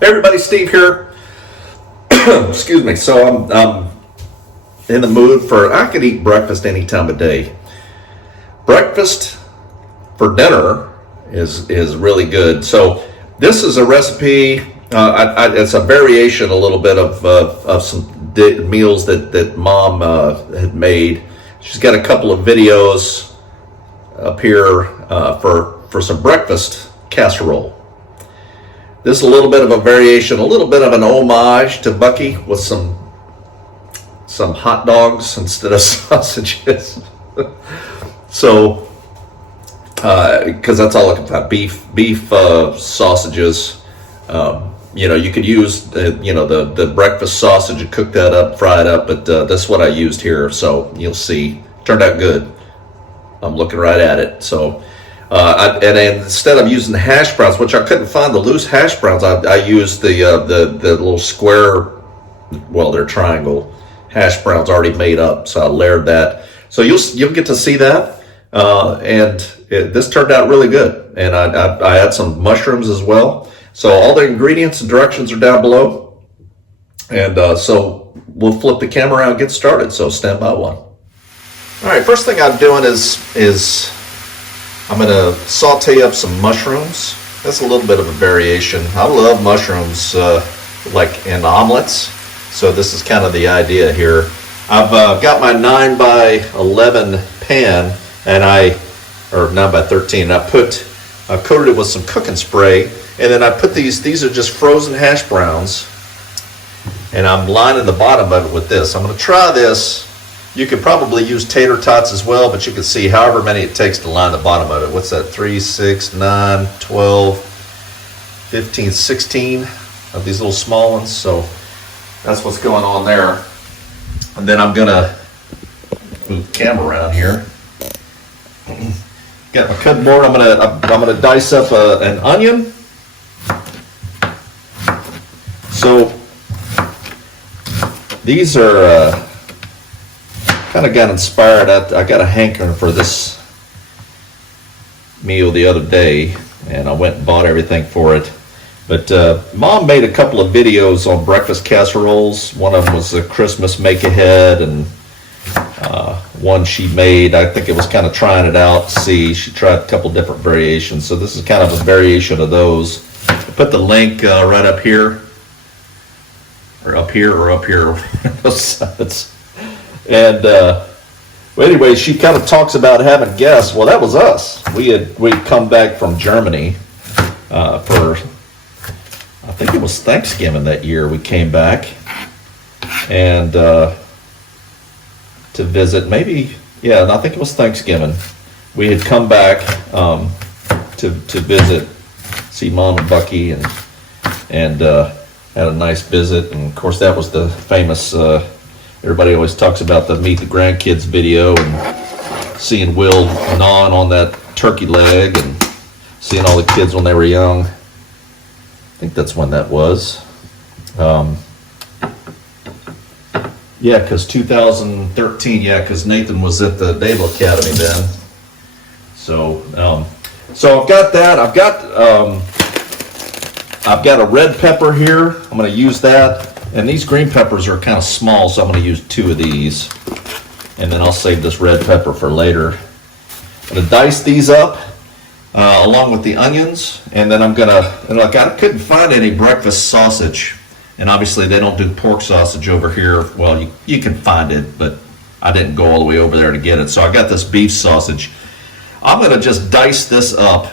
Hey everybody, Steve here. Excuse me. So I'm in the mood for, I could eat breakfast any time of day. Breakfast for dinner is really good. So this is a recipe. It's a variation a little bit of some meals that Mom had made. She's got a couple of videos up here for some breakfast casserole. This is a little bit of a variation, a little bit of an homage to Bucky with some hot dogs instead of sausages. So, because that's all I can find, beef sausages. You could use the breakfast sausage and cook that up, fry it up, but that's what I used here. So you'll see, turned out good. I'm looking right at it. So. And instead of using the hash browns, which I couldn't find the loose hash browns, I used the little square, well, they're triangle hash browns already made up. So I layered that. So you'll get to see that. This turned out really good. And I had some mushrooms as well. So all the ingredients and directions are down below. And so we'll flip the camera around and get started. So stand by one. All right, first thing I'm doing is I'm going to saute up some mushrooms. That's a little bit of a variation. I love mushrooms like in omelets. So this is kind of the idea here. I've got my 9 by 11 pan, or 9 by 13. And I coated it with some cooking spray. And then I put these are just frozen hash browns. And I'm lining the bottom of it with this. I'm going to try this. You could probably use tater tots as well, but you can see however many it takes to line the bottom of it. What's that? 3, 6, 9, 12, 15, 16 of these little small ones. So that's what's going on there. And then I'm gonna move the camera around here. Got my cutting board. I'm gonna dice up an onion. So these are. Kind of got inspired. I got a hankering for this meal the other day, and I went and bought everything for it. But Mom made a couple of videos on breakfast casseroles. One of them was a Christmas make-ahead, and one she made, I think it was kind of trying it out to see. She tried a couple different variations. So this is kind of a variation of those. I put the link right up here, or up here, or up here. And anyway, she kind of talks about having guests. Well, that was us. We'd come back from Germany for, I think it was Thanksgiving that year. We came back and to visit. Maybe, yeah, I think it was Thanksgiving. We had come back to visit, see Mom and Bucky, and had a nice visit. And of course, that was the famous. Everybody always talks about the Meet the Grandkids video and seeing Will gnawing on that turkey leg and seeing all the kids when they were young. I think that's when that was. Yeah, because 2013, yeah, because Nathan was at the Naval Academy then. So I've got that. I've got a red pepper here. I'm going to use that. And these green peppers are kind of small, so I'm going to use 2 of these. And then I'll save this red pepper for later. I'm going to dice these up along with the onions. And then I'm going to, look, I couldn't find any breakfast sausage. And obviously they don't do pork sausage over here. Well, you can find it, but I didn't go all the way over there to get it. So I got this beef sausage. I'm going to just dice this up.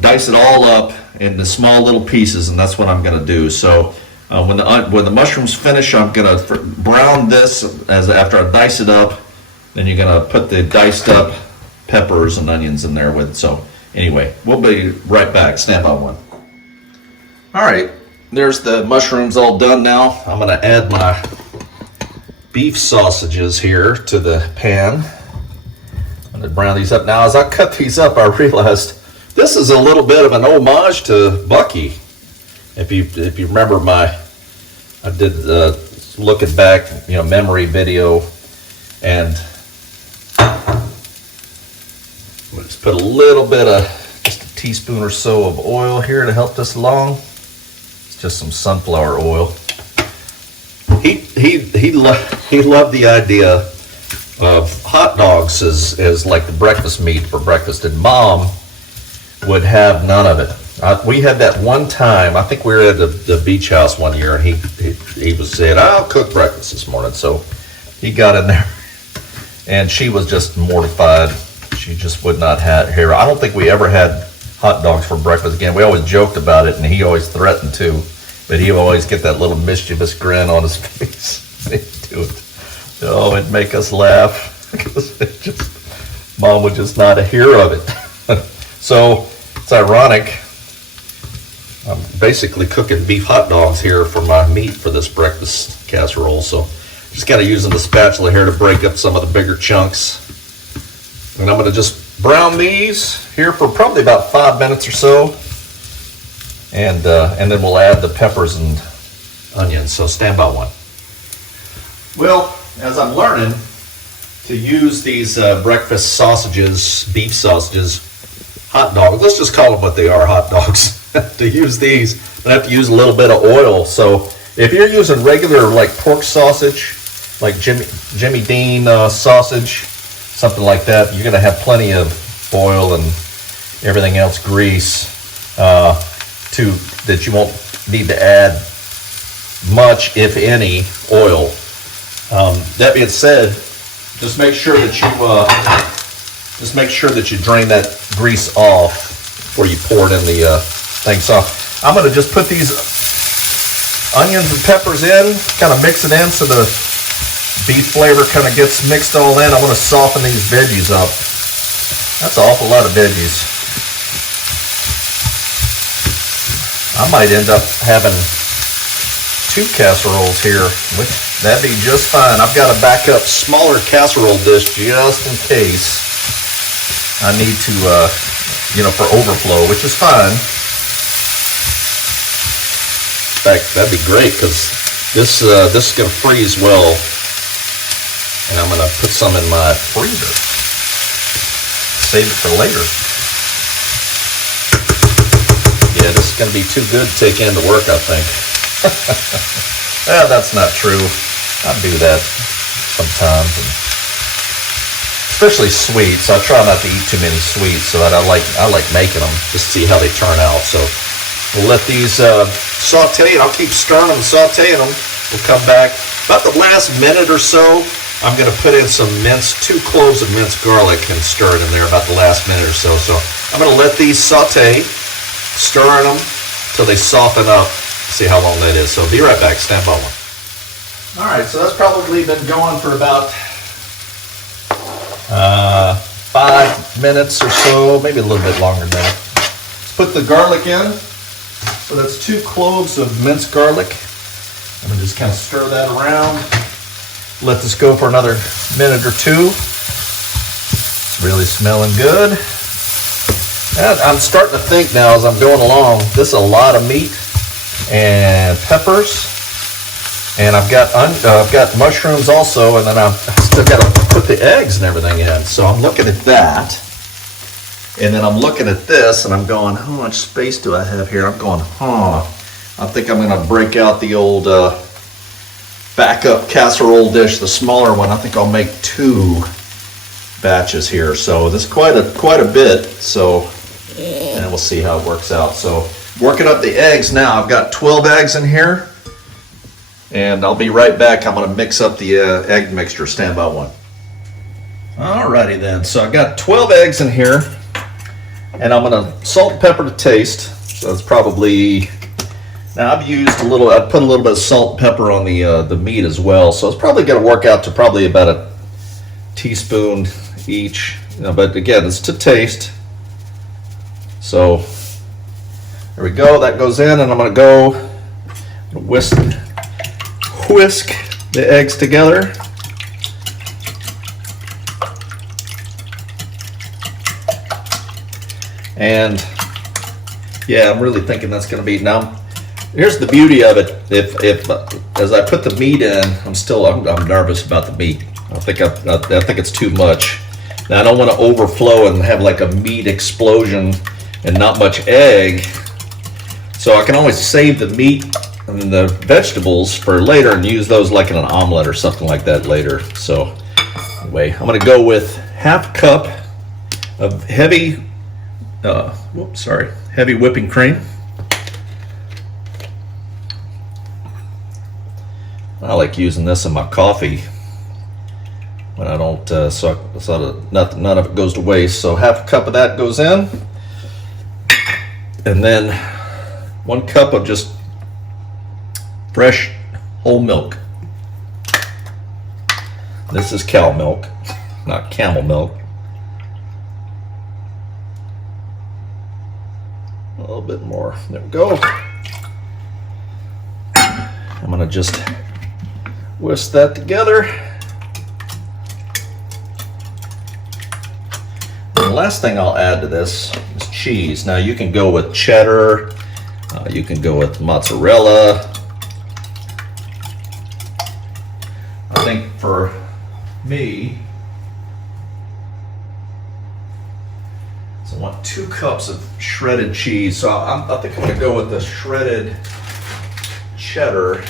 Dice it all up into small little pieces, and that's what I'm going to do. So when the mushrooms finish, I'm gonna brown this after I dice it up. Then you're gonna put the diced up peppers and onions in there with. So anyway, we'll be right back. Stand by one. All right, there's the mushrooms all done now. I'm gonna add my beef sausages here to the pan. I'm gonna brown these up now. As I cut these up, I realized this is a little bit of an homage to Bucky. If you remember I did looking back, memory video, and let's put a little bit of, just a teaspoon or so of oil here to help this along. just some sunflower oil. He loved the idea of hot dogs as like the breakfast meat for breakfast, and Mom would have none of it. We had that one time, I think we were at the beach house one year, and he was saying, I'll cook breakfast this morning. So he got in there, and she was just mortified. She just would not hear. I don't think we ever had hot dogs for breakfast again. We always joked about it, and he always threatened to, but he would always get that little mischievous grin on his face. He'd do it. Oh, it'd make us laugh because Mom would just not hear of it. So it's ironic. I'm basically cooking beef hot dogs here for my meat for this breakfast casserole. So just kind of using the spatula here to break up some of the bigger chunks. And I'm going to just brown these here for probably about 5 minutes or so. And then we'll add the peppers and onions. So stand by one. Well, as I'm learning to use these breakfast sausages, beef sausages, hot dogs, let's just call them what they are, hot dogs. To use these, I have to use a little bit of oil. So if you're using regular like pork sausage, like Jimmy Dean sausage, something like that, you're going to have plenty of oil and everything else, grease, that you won't need to add much, if any, oil. That being said, just make sure that you drain that grease off before you pour it in the thing. So I'm going to just put these onions and peppers in, kind of mix it in so the beef flavor kind of gets mixed all in. I want to soften these veggies up. That's an awful lot of veggies. I might end up having 2 casseroles here, which that'd be just fine. I've got a backup smaller casserole dish just in case I need to, for overflow, which is fine. In fact, that'd be great because this is going to freeze well, and I'm going to put some in my freezer. Save it for later. Yeah, this is going to be too good to take into work, I think. Well, that's not true. I do that sometimes, and especially sweets. I try not to eat too many sweets, so that I like making them just to see how they turn out. So we'll let these saute, and I'll keep stirring them and sauteing them. We'll come back about the last minute or so. I'm going to put in some 2 cloves of minced garlic and stir it in there about the last minute or so. So I'm going to let these saute, stirring them till they soften up. See how long that is. So be right back. Stand by one. All right, so that's probably been going for about 5 minutes or so, maybe a little bit longer than that. Let's put the garlic in. So that's 2 cloves of minced garlic. I'm going to just kind of stir that around. Let this go for another minute or 2. It's really smelling good. And I'm starting to think now as I'm going along, this is a lot of meat and peppers. And I've got mushrooms also, and then I've still got to put the eggs and everything in. So I'm looking at that. And then I'm looking at this, and I'm going, how much space do I have here? I'm going, I think I'm going to break out the old backup casserole dish, the smaller one. I think I'll make 2 batches here. So this is quite a bit. So, and we'll see how it works out. So working up the eggs now. I've got 12 eggs in here, and I'll be right back. I'm going to mix up the egg mixture. Stand by one. Alrighty then. So I've got 12 eggs in here. And I'm going to salt and pepper to taste. So it's probably, now I've put a little bit of salt and pepper on the meat as well. So it's probably going to work out to probably about a teaspoon each. But again, it's to taste. So there we go. That goes in, and I'm going to go whisk the eggs together. And yeah, I'm really thinking that's going to be, now here's the beauty of it. If as I put the meat in, I'm nervous about the meat. I think it's too much. Now I don't want to overflow and have like a meat explosion and not much egg. So I can always save the meat and the vegetables for later and use those like in an omelet or something like that later. So anyway, I'm gonna go with half cup of heavy whipping cream. I like using this in my coffee when I don't, so none of it goes to waste. So half a cup of that goes in, and then 1 cup of just fresh whole milk. This is cow milk, not camel milk. A little bit more. There we go. I'm gonna just whisk that together. And the last thing I'll add to this is cheese. Now you can go with cheddar, you can go with mozzarella. I think for me, so I want 2 cups of shredded cheese. So I think I'm gonna go with the shredded cheddar.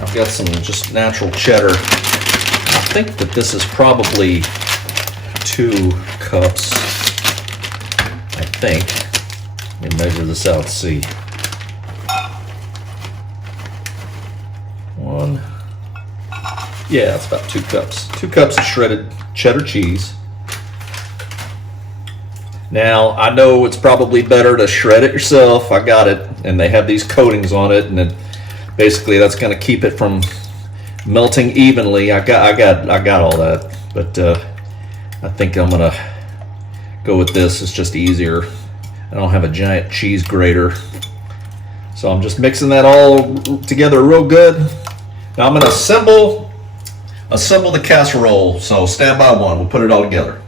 I've got some just natural cheddar. I think that this is probably 2 cups. I think. Let me measure this out, see. 1. Yeah, it's about 2 cups. 2 cups of shredded cheddar cheese. Now, I know it's probably better to shred it yourself. I got it, and they have these coatings on it, and then basically that's going to keep it from melting evenly. I got all that, but I think I'm going to go with this. It's just easier. I don't have a giant cheese grater, so I'm just mixing that all together real good. Now I'm going to assemble the casserole. So stand by one. We'll put it all together.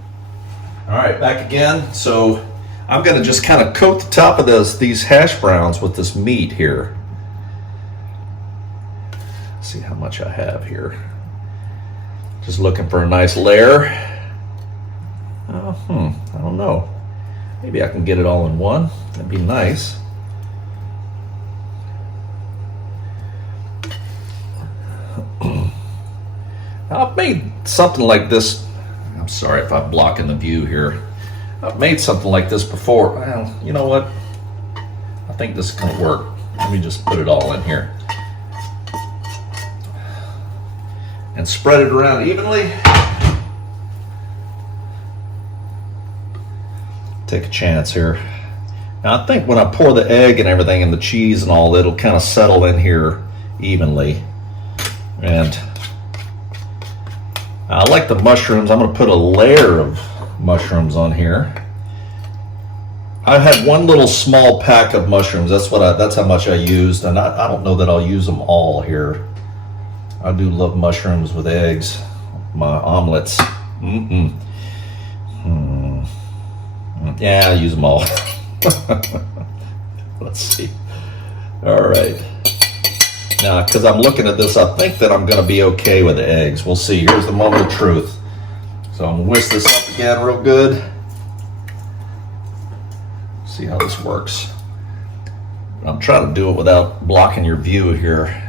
All right, back again. So I'm going to just kind of coat the top of these hash browns with this meat here. See how much I have here. Just looking for a nice layer. I don't know. Maybe I can get it all in one. That'd be nice. I've made something like this. I'm sorry if I'm blocking the view here. I've made something like this before. Well, you know what? I think this is going to work. Let me just put it all in here. And spread it around evenly. Take a chance here. Now I think when I pour the egg and everything and the cheese and all, it'll kind of settle in here evenly. And I like the mushrooms. I'm going to put a layer of mushrooms on here. I had 1 little small pack of mushrooms. That's how much I used, and I don't know that I'll use them all here. I do love mushrooms with eggs, my omelets. Yeah, I'll use them all. Let's see. All right. Now, because I'm looking at this, I think that I'm going to be okay with the eggs. We'll see. Here's the moment of truth. So I'm going to whisk this up again real good. See how this works. I'm trying to do it without blocking your view here.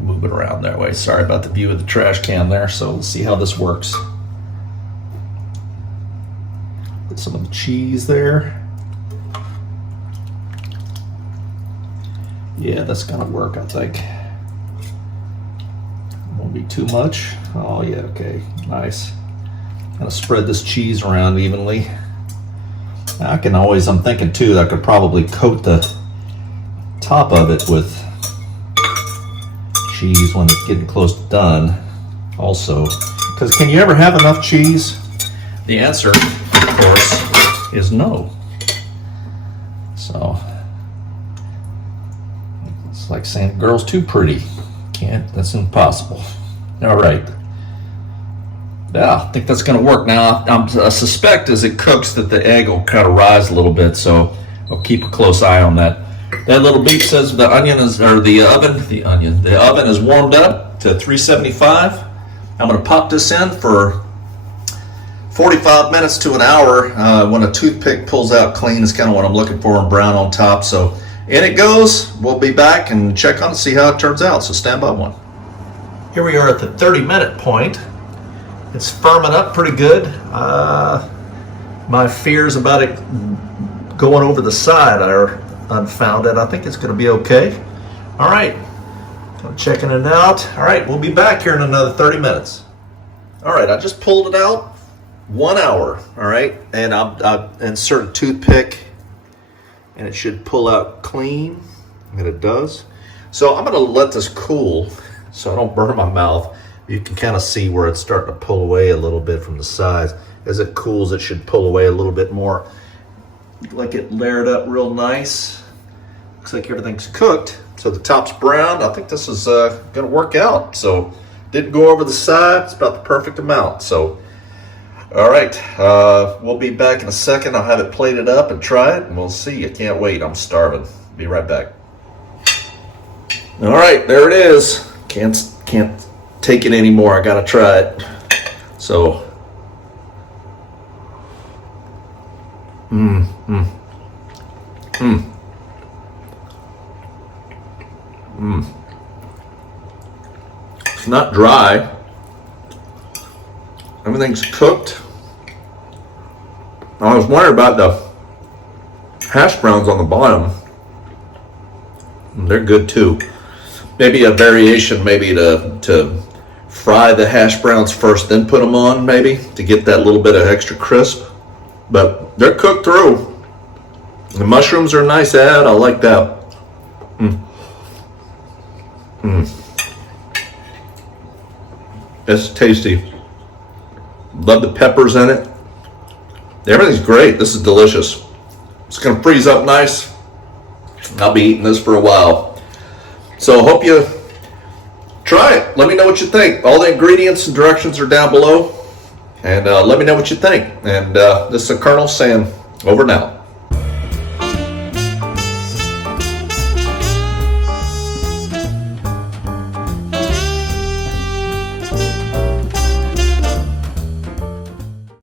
Move it around that way. Sorry about the view of the trash can there. So let's see how this works. Put some of the cheese there. Yeah, that's gonna work, I think. Won't be too much. Oh yeah, okay, nice. Gonna spread this cheese around evenly. Now, I'm thinking too that I could probably coat the top of it with cheese when it's getting close to done also. Because can you ever have enough cheese? The answer, of course, is no. So it's like saying the girl's too pretty. Can't, that's impossible. All right. Yeah, I think that's going to work. Now, I suspect as it cooks that the egg will kind of rise a little bit, so I'll keep a close eye on that. That little beep says the oven is warmed up to 375. I'm going to pop this in for 45 minutes to an hour. When a toothpick pulls out clean is kind of what I'm looking for, and brown on top. So in it goes. We'll be back and check on it, see how it turns out. So stand by one. Here we are at the 30-minute point. It's firming up pretty good. My fears about it going over the side are unfounded. I think it's going to be okay. All right, I'm checking it out. All right, we'll be back here in another 30 minutes. All right, I just pulled it out. 1 hour. All right, and I'll insert a toothpick, and it should pull out clean, and it does. So I'm going to let this cool so I don't burn my mouth. You can kind of see where it's starting to pull away a little bit from the sides. As it cools, it should pull away a little bit more. Like it layered up real nice. Looks like everything's cooked. So the top's brown. I think this is going to work out. So didn't go over the side. It's about the perfect amount. So, all right. We'll be back in a second. I'll have it plated up and try it, and we'll see. I can't wait. I'm starving. Be right back. All right, there it is. Can't take it anymore. I gotta try it. So, It's not dry. Everything's cooked. I was wondering about the hash browns on the bottom. They're good too. Maybe a variation, maybe to fry the hash browns first, then put them on, maybe to get that little bit of extra crisp. But they're cooked through. The mushrooms are a nice add. I like that. It's tasty. Love the peppers in it. Everything's great. This is delicious. It's going to freeze up nice. I'll be eating this for a while. So hope you try it. Let me know what you think. All the ingredients and directions are down below. And let me know what you think. And this is the Colonel saying over now.